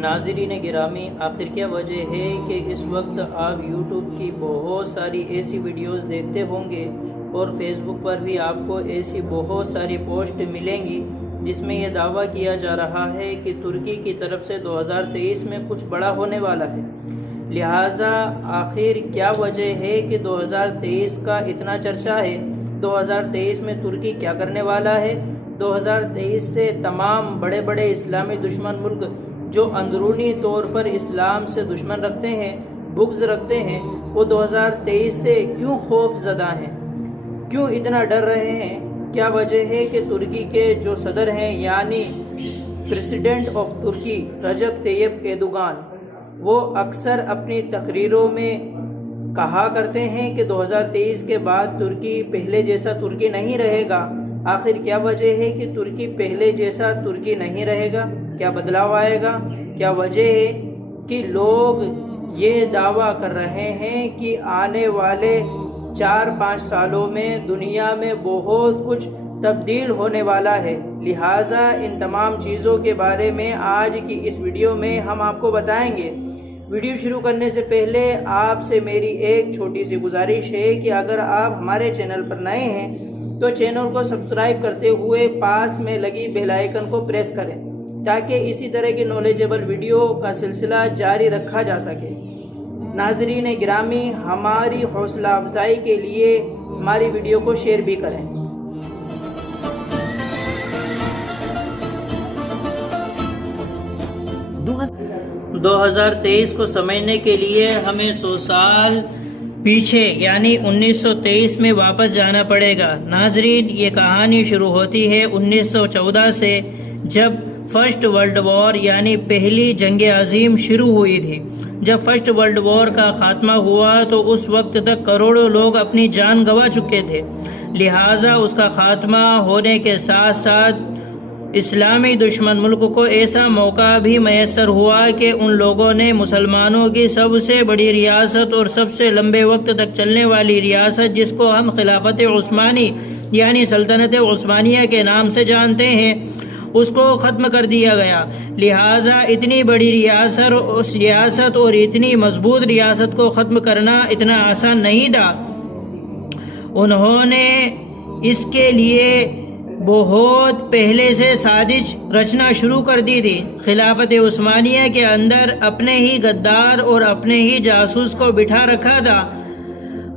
ناظرین گرامی، آخر کیا وجہ ہے کہ اس وقت آپ یوٹیوب کی بہت ساری ایسی ویڈیوز دیکھتے ہوں گے اور فیس بک پر بھی آپ کو ایسی بہت ساری پوسٹ ملیں گی جس میں یہ دعویٰ کیا جا رہا ہے کہ ترکی کی طرف سے 2023 میں کچھ بڑا ہونے والا ہے۔ لہٰذا آخر کیا وجہ ہے کہ 2023 کا اتنا چرچا ہے؟ 2023 میں ترکی کیا کرنے والا ہے؟ 2023 سے تمام بڑے بڑے اسلامی دشمن ملک جو اندرونی طور پر اسلام سے دشمن رکھتے ہیں، بغض رکھتے ہیں، وہ 2023 سے کیوں خوف زدہ ہیں؟ کیوں اتنا ڈر رہے ہیں؟ کیا وجہ ہے کہ ترکی کے جو صدر ہیں یعنی پریزیڈنٹ آف ترکی رجب طیب ایردوغان، وہ اکثر اپنی تقریروں میں کہا کرتے ہیں کہ 2023 کے بعد ترکی پہلے جیسا ترکی نہیں رہے گا۔ آخر کیا وجہ ہے کہ ترکی پہلے جیسا ترکی نہیں رہے گا؟ کیا بدلاؤ آئے گا؟ کیا وجہ ہے کہ لوگ یہ دعویٰ کر رہے ہیں کہ آنے والے 4-5 سالوں میں دنیا میں بہت کچھ تبدیل ہونے والا ہے؟ لہٰذا ان تمام چیزوں کے بارے میں آج کی اس ویڈیو میں ہم آپ کو بتائیں گے۔ ویڈیو شروع کرنے سے پہلے آپ سے میری ایک چھوٹی سی گزارش ہے کہ اگر آپ ہمارے چینل پر نئے ہیں تو چینل کو سبسکرائب کرتے ہوئے پاس میں لگی بیل آئیکن کو پریس کریں تاکہ اسی طرح کی نالجیبل ویڈیو کا سلسلہ جاری رکھا جا سکے۔ ناظرین گرامی، ہماری حوصلہ افزائی کے لیے ہماری ویڈیو کو شیئر بھی کریں۔ 2023 کو سمجھنے کے لیے ہمیں 100 سال پیچھے یعنی 1923 میں واپس جانا پڑے گا۔ ناظرین، یہ کہانی شروع ہوتی ہے 1914 سے، جب فرسٹ ورلڈ وار یعنی پہلی جنگ عظیم شروع ہوئی تھی۔ جب فرسٹ ورلڈ وار کا خاتمہ ہوا تو اس وقت تک کروڑوں لوگ اپنی جان گنوا چکے تھے۔ لہٰذا اس کا خاتمہ ہونے کے ساتھ ساتھ اسلامی دشمن ملک کو ایسا موقع بھی میسر ہوا کہ ان لوگوں نے مسلمانوں کی سب سے بڑی ریاست اور سب سے لمبے وقت تک چلنے والی ریاست، جس کو ہم خلافت عثمانی یعنی سلطنت عثمانیہ کے نام سے جانتے ہیں، اس کو ختم کر دیا گیا۔ لہٰذا اتنی بڑی ریاست اور اتنی مضبوط ریاست کو ختم کرنا اتنا آسان نہیں تھا۔ انہوں نے اس کے لیے بہت پہلے سے سازش رچنا شروع کر دی تھی۔ خلافت عثمانیہ کے اندر اپنے ہی غدار اور اپنے ہی جاسوس کو بٹھا رکھا تھا۔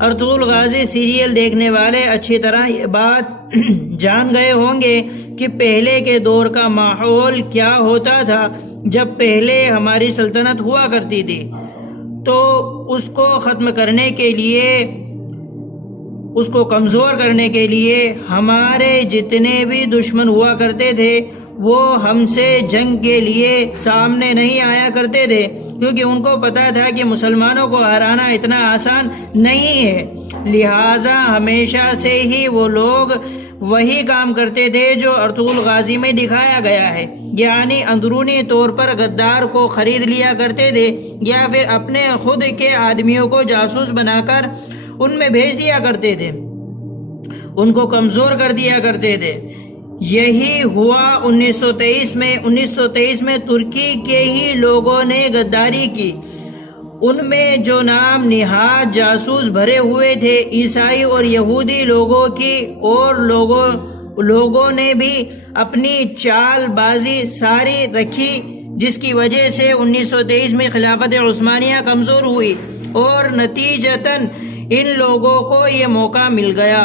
ارطغرل غازی سیریل دیکھنے والے اچھی طرح یہ بات جان گئے ہوں گے کہ پہلے کے دور کا ماحول کیا ہوتا تھا۔ جب پہلے ہماری سلطنت ہوا کرتی تھی تو اس کو ختم کرنے کے لیے، اس کو کمزور کرنے کے لیے ہمارے جتنے بھی دشمن ہوا کرتے تھے وہ ہم سے جنگ کے لیے سامنے نہیں آیا کرتے تھے، کیونکہ ان کو پتا تھا کہ مسلمانوں کو ہرانا اتنا آسان نہیں ہے۔ لہٰذا ہمیشہ سے ہی وہ لوگ وہی کام کرتے تھے جو ارطغرل غازی میں دکھایا گیا ہے، یعنی اندرونی طور پر غدار کو خرید لیا کرتے تھے یا پھر اپنے خود کے آدمیوں کو جاسوس بنا کر ان میں بھیج دیا کرتے تھے، ان کو کمزور کر دیا کرتے تھے۔ یہی ہوا 1923 میں ترکی کے ہی لوگوں نے غداری کی۔ ان میں جو نام نہاد جاسوس بھرے ہوئے تھے عیسائی اور یہودی لوگوں کی، اور لوگوں نے بھی اپنی چال بازی ساری رکھی، جس کی وجہ سے 1923 میں خلافت عثمانیہ کمزور ہوئی اور نتیجتاً ان لوگوں کو یہ موقع مل گیا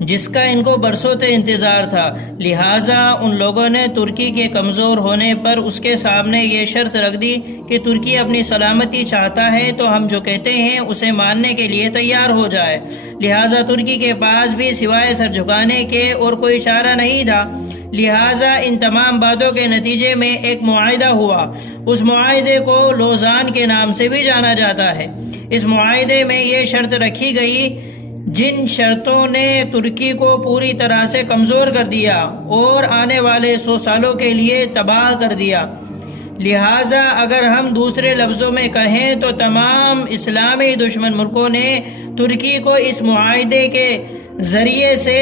جس کا ان کو برسوں سے انتظار تھا۔ لہٰذا ان لوگوں نے ترکی کے کمزور ہونے پر اس کے سامنے یہ شرط رکھ دی کہ ترکی اپنی سلامتی چاہتا ہے تو ہم جو کہتے ہیں اسے ماننے کے لیے تیار ہو جائے۔ لہٰذا ترکی کے پاس بھی سوائے سر جھکانے کے اور کوئی چارہ نہیں تھا۔ لہٰذا ان تمام باتوں کے نتیجے میں ایک معاہدہ ہوا۔ اس معاہدے کو لوزان کے نام سے بھی جانا جاتا ہے۔ اس معاہدے میں یہ شرط رکھی گئی، جن شرطوں نے ترکی کو پوری طرح سے کمزور کر دیا اور آنے والے 100 سالوں کے لیے تباہ کر دیا۔ لہٰذا اگر ہم دوسرے لفظوں میں کہیں تو تمام اسلامی دشمن ملکوں نے ترکی کو اس معاہدے کے ذریعے سے،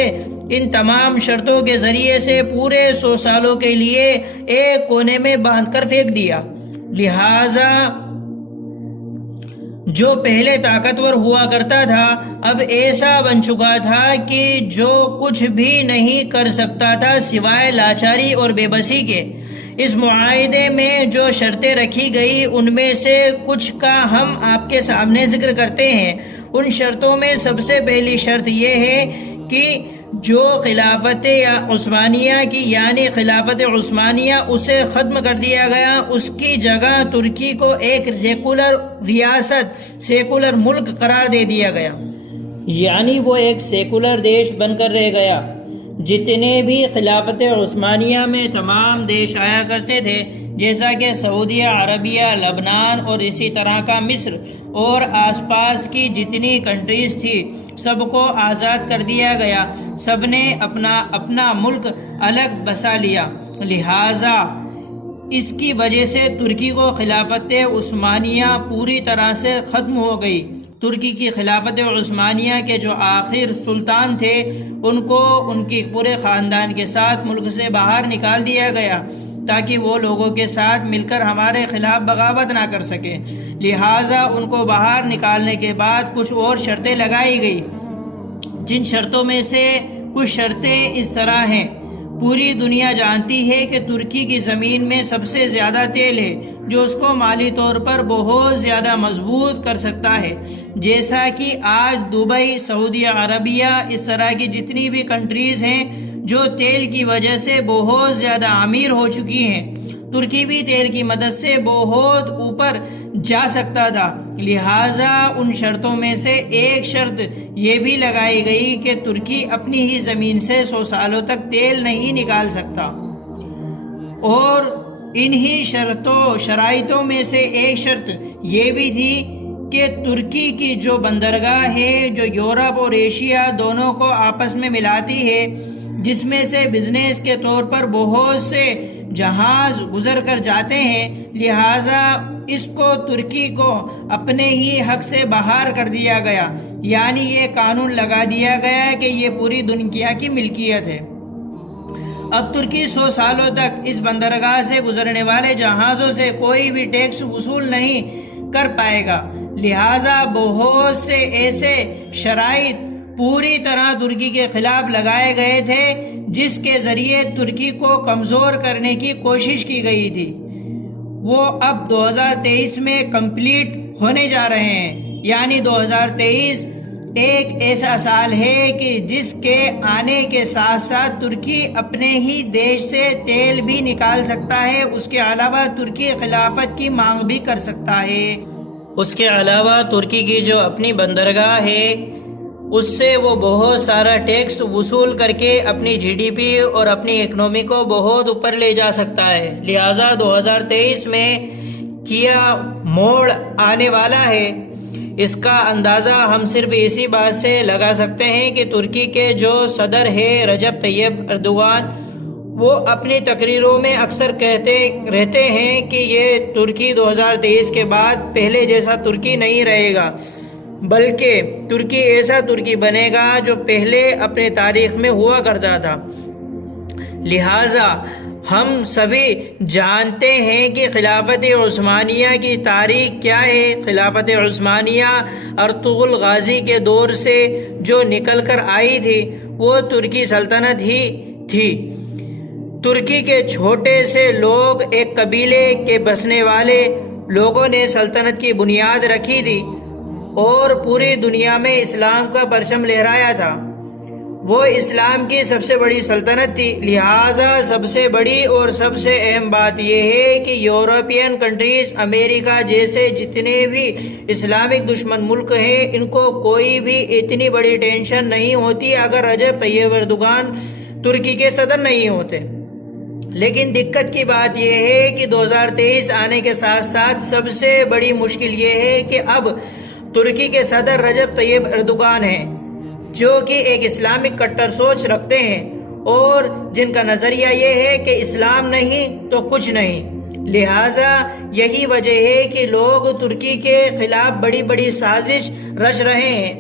ان تمام شرطوں کے ذریعے سے پورے 100 سالوں کے لیے ایک کونے میں باندھ کر پھینک دیا۔ لہذا جو پہلے طاقتور ہوا کرتا تھا اب ایسا بن چکا تھا کہ جو کچھ بھی نہیں کر سکتا تھا سوائے لاچاری اور بے بسی کے۔ اس معاہدے میں جو شرطیں رکھی گئی ان میں سے کچھ کا ہم آپ کے سامنے ذکر کرتے ہیں۔ ان شرطوں میں سب سے پہلی شرط یہ ہے کہ جو خلافت عثمانیہ کی یعنی خلافت عثمانیہ اسے ختم کر دیا گیا، اس کی جگہ ترکی کو ایک سیکولر ریاست سیکولر ملک قرار دے دیا گیا، یعنی وہ ایک سیکولر دیش بن کر رہ گیا۔ جتنے بھی خلافت عثمانیہ میں تمام دیش آیا کرتے تھے جیسا کہ سعودیہ عربیہ، لبنان اور اسی طرح کا مصر اور آس پاس کی جتنی کنٹریز تھی، سب کو آزاد کر دیا گیا، سب نے اپنا اپنا ملک الگ بسا لیا۔ لہٰذا اس کی وجہ سے ترکی کو خلافت عثمانیہ پوری طرح سے ختم ہو گئی۔ ترکی کی خلافت عثمانیہ کے جو آخر سلطان تھے ان کو ان کی پورے خاندان کے ساتھ ملک سے باہر نکال دیا گیا تاکہ وہ لوگوں کے ساتھ مل کر ہمارے خلاف بغاوت نہ کر سکیں۔ لہٰذا ان کو باہر نکالنے کے بعد کچھ اور شرطیں لگائی گئی، جن شرطوں میں سے کچھ شرطیں اس طرح ہیں۔ پوری دنیا جانتی ہے کہ ترکی کی زمین میں سب سے زیادہ تیل ہے جو اس کو مالی طور پر بہت زیادہ مضبوط کر سکتا ہے، جیسا کہ آج دبئی، سعودیہ عربیہ، اس طرح کی جتنی بھی کنٹریز ہیں جو تیل کی وجہ سے بہت زیادہ امیر ہو چکی ہیں، ترکی بھی تیل کی مدد سے بہت اوپر جا سکتا تھا۔ لہٰذا ان شرطوں میں سے ایک شرط یہ بھی لگائی گئی کہ ترکی اپنی ہی زمین سے 100 سالوں تک تیل نہیں نکال سکتا، اور انہی شرائطوں میں سے ایک شرط یہ بھی تھی کہ ترکی کی جو بندرگاہ ہے جو یورپ اور ایشیا دونوں کو آپس میں ملاتی ہے، جس میں سے بزنس کے طور پر بہت سے جہاز گزر کر جاتے ہیں، لہٰذا اس کو ترکی کو اپنے ہی حق سے باہر کر دیا گیا، یعنی یہ قانون لگا دیا گیا کہ یہ پوری دنیا کی ملکیت ہے۔ اب ترکی 100 سالوں تک اس بندرگاہ سے گزرنے والے جہازوں سے کوئی بھی ٹیکس وصول نہیں کر پائے گا۔ لہٰذا بہت سے ایسے شرائط پوری طرح ترکی کے خلاف لگائے گئے تھے جس کے ذریعے ترکی کو کمزور کرنے کی کوشش کی گئی تھی۔ وہ اب 2023 میں کمپلیٹ ہونے جا رہے ہیں، یعنی 2023 ایک ایسا سال ہے کہ جس کے آنے کے ساتھ ساتھ ترکی اپنے ہی دیش سے تیل بھی نکال سکتا ہے، اس کے علاوہ ترکی خلافت کی مانگ بھی کر سکتا ہے۔ اس کے علاوہ ترکی کی جو اپنی بندرگاہ ہے اس سے وہ بہت سارا ٹیکس وصول کر کے اپنی جی ڈی پی اور اپنی اکنومی کو بہت اوپر لے جا سکتا ہے۔ لہٰذا 2023 میں کیا موڑ آنے والا ہے، اس کا اندازہ ہم صرف اسی بات سے لگا سکتے ہیں کہ ترکی کے جو صدر ہے رجب طیب ایردوان، وہ اپنی تقریروں میں اکثر کہتے رہتے ہیں کہ یہ ترکی 2023 کے بعد پہلے جیسا ترکی نہیں رہے گا، بلکہ ترکی ایسا ترکی بنے گا جو پہلے اپنے تاریخ میں ہوا کرتا تھا۔ لہٰذا ہم سبھی جانتے ہیں کہ خلافت عثمانیہ کی تاریخ کیا ہے۔ خلافت عثمانیہ ارطغرل غازی کے دور سے جو نکل کر آئی تھی وہ ترکی سلطنت ہی تھی۔ ترکی کے چھوٹے سے لوگ، ایک قبیلے کے بسنے والے لوگوں نے سلطنت کی بنیاد رکھی تھی اور پوری دنیا میں اسلام کا پرچم لہرایا تھا۔ وہ اسلام کی سب سے بڑی سلطنت تھی۔ لہٰذا سب سے بڑی اور سب سے اہم بات یہ ہے کہ یورپین کنٹریز، امریکہ جیسے جتنے بھی اسلامک دشمن ملک ہیں، ان کو کوئی بھی اتنی بڑی ٹینشن نہیں ہوتی اگر رجب طیب ایردوان ترکی کے صدر نہیں ہوتے۔ لیکن دقت کی بات یہ ہے کہ 2023 آنے کے ساتھ ساتھ سب سے بڑی مشکل یہ ہے کہ اب ترکی کے صدر رجب طیب ایردوان ہیں، جو کہ ایک اسلامک کٹر سوچ رکھتے ہیں اور جن کا نظریہ یہ ہے کہ اسلام نہیں تو کچھ نہیں۔ لہٰذا یہی وجہ ہے کہ لوگ ترکی کے خلاف بڑی بڑی سازش رچ رہے ہیں۔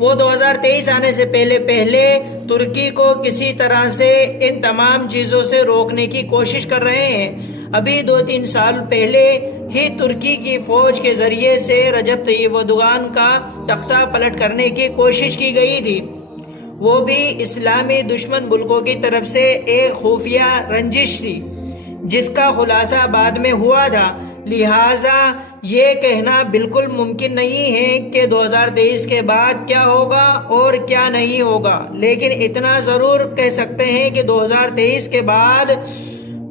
وہ 2023 آنے سے پہلے ترکی کو کسی طرح سے ان تمام چیزوں سے روکنے کی کوشش کر رہے ہیں۔ ابھی 2-3 سال پہلے ہی ترکی کی فوج کے ذریعے سے رجب طیب اردوغان کا تختہ پلٹ کرنے کی کوشش کی گئی تھی، وہ بھی اسلامی دشمن ملکوں کی طرف سے ایک خفیہ رنجش تھی جس کا خلاصہ بعد میں ہوا تھا۔ لہٰذا یہ کہنا بالکل ممکن نہیں ہے کہ 2023 کے بعد کیا ہوگا اور کیا نہیں ہوگا، لیکن اتنا ضرور کہہ سکتے ہیں کہ 2023 کے بعد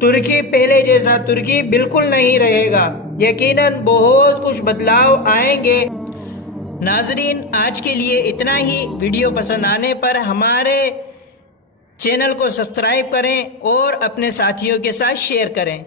ترکی پہلے جیسا ترکی بالکل نہیں رہے گا، یقیناً بہت کچھ بدلاؤ آئیں گے۔ ناظرین، آج کے لیے اتنا ہی۔ ویڈیو پسند آنے پر ہمارے چینل کو سبسکرائب کریں اور اپنے ساتھیوں کے ساتھ شیئر کریں۔